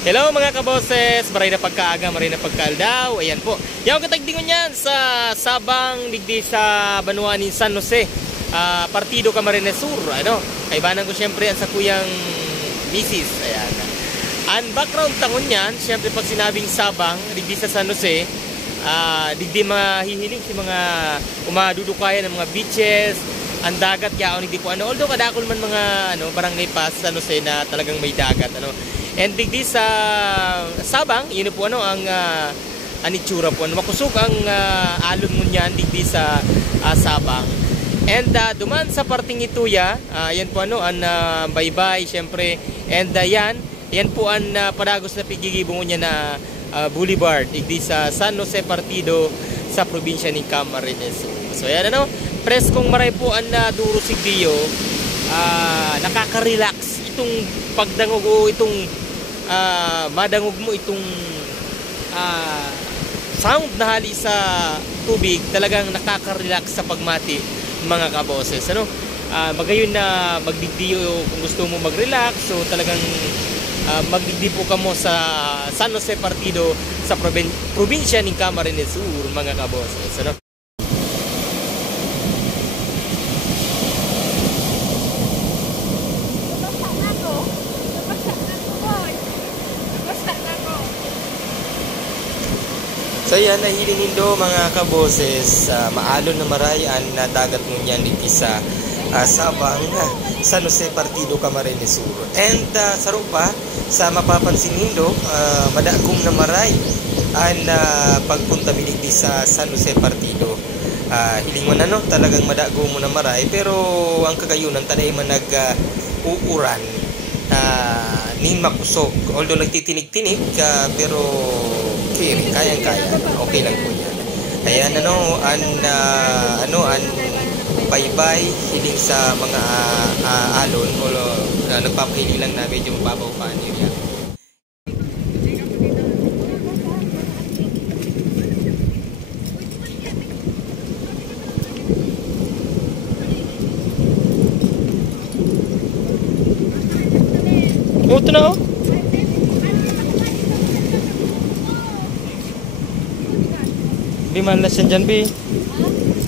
Hello mga kaboses, maray na pagkaaga, maray na pagkaaldaw. Ayan po, yung katagdingon yan sa Sabang, digdi sa Banuanin, San Jose, Partido Camarines Sur. Ano, kaibanan ko syempre yan sa kuyang misis. Ayan. Ang background tangon yan, syempre pag sinabing Sabang, digdi sa San Jose, digdi mahihiling si mga umadudukayan ng mga beaches, ang dagat yaon, hindi po ano. Although kadakol man mga barangay pass San Jose na talagang may dagat, ano. And digdi sa Sabang, yun po ang itsura po. Makusog ang alon mo niyan digdi sa Sabang. And duman sa parting ituya, yan po ang baybay syempre. And yan po ang padagos na pigigibong niya na boulevard digdi sa San Jose Partido sa probinsya ng Camarines. So yan preskong maray po ang duro sigdiyo, nakaka-relax itong pagdangog o itong madangog mo itong sound na hali sa tubig, talagang nakaka-relax sa pagmati mga kaboses. Magayon na magdigdiyo kung gusto mo mag-relax, so talagang magdigdi po ka mo sa San Jose Partido sa probinsya ng Camarines Sur mga kaboses. So yan, nahiling indo mga kaboses, maalon na marayan na dagat mo niyan dito sa Sabang, San Jose Partido Camarines Sur. And sa rupa, sa mapapansin nindo, madagong na maray ang pagpunta mo dito sa San Jose Partido. Hiling mo na talagang madagong mo na maray, pero ang kagayunan, tanay man nag-uuran, nin makusog. Although nagtitinig-tinig, pero kayang-kaya. Okay lang po yan. Ayan, ang baybay, hiling sa mga alon, o nagpapahiling lang na medyo mababaw pa ang area. Ito na Bi, malnas yan dyan, Bi.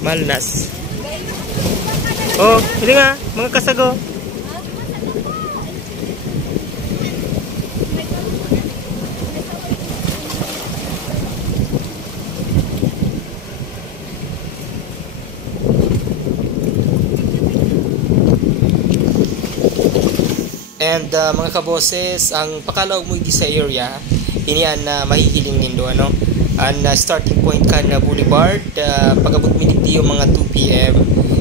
Malnas. Oh, hindi nga. Mga kasago. And mga kaboses, ang pakalaog mo sa area, iniyan na mahihiling nindo, ang starting point ka na boulevard, pag-abot miniti yung mga 2 PM,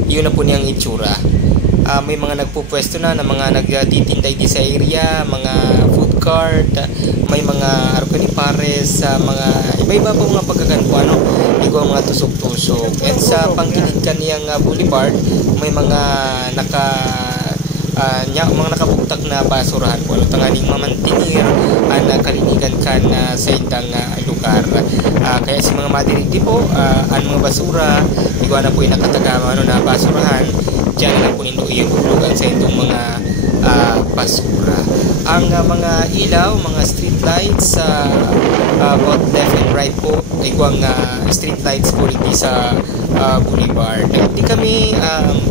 yun na po niyang itsura. May mga nagpupwesto na mga nagtitinday di sa area, mga food cart, may mga pares, mga iba-iba po mga pagkaganpo, ikaw mga tusok-tusok. At sa pangkilig ka niyang boulevard, may mga mga nakabuktak na basurahan po, tanganing mamantinir na kalinigan ka na sa indang lugar. Kaya si mga madirigdi po, ang mga basura, ikaw na po yung nakatagama na basurahan, dyan na po nindo yung hulugan sa itong mga basura. Ang mga ilaw, mga street lights, both left and right po, ikaw ang street lights po rin sa boulevard. Hindi kami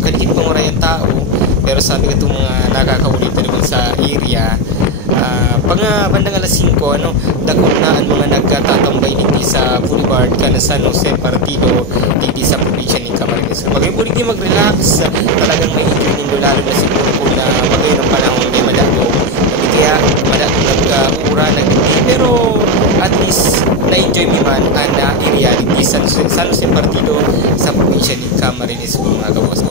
kalikit panguray ang tao, pero sabi ko itong mga nakakaulit naman sa area, pang bandang alas 5, dakot na ang mga nagtatambay dito sa boulevard ka na San Jose Partido dito sa probinsya ng Camarines. Magayon po dito mag-relax, talagang may ikinindo lalo na siguro po na magayon ang panahon may madagong. Kaya madagong nag-uura, pero at least na-enjoy mo man ang area dito sa San Jose Partido sa probinsya ng Camarines mga kabos.